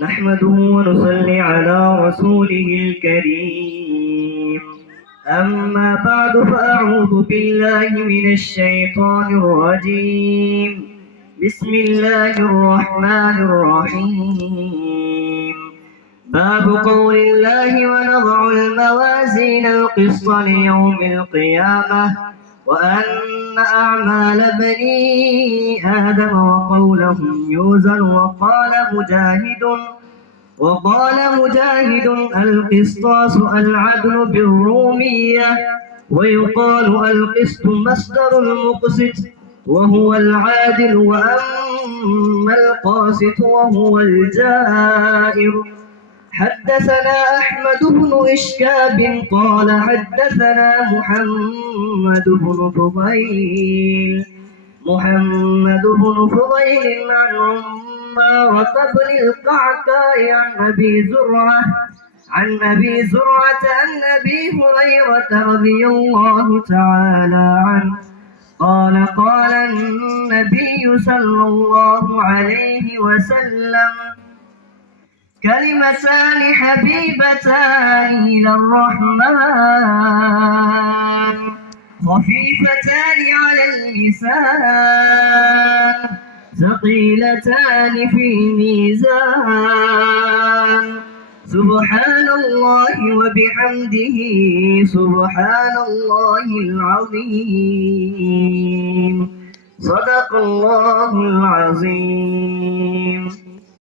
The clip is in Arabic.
نحمده ونصلي على رسوله الكريم. أما بعد فأعوذ بالله من الشيطان الرجيم. بسم الله الرحمن الرحيم. باب قول الله ونضع الموازين القسط ليوم القيامة وأن أعمال بني آدم وقولهم يوزن. وقال مجاهد القسطاس العدل بالرومية، ويقال القسط مصدر المقسط وهو العادل، وأما القاسط وهو الجائر. حدثنا أحمد بن إشكاب قال حدثنا محمد بن فضيل عن عمارة بن القعقاع عن أبي زرعة عن أبي هريرة رضي الله تعالى عنه قال قال النبي صلى الله عليه وسلم: كلمتان حبيبتان إلى الرحمن خفيفتان على اللسان ثقيلتان في الميزان سبحان الله وبحمده سبحان الله العظيم. صدق الله العظيم.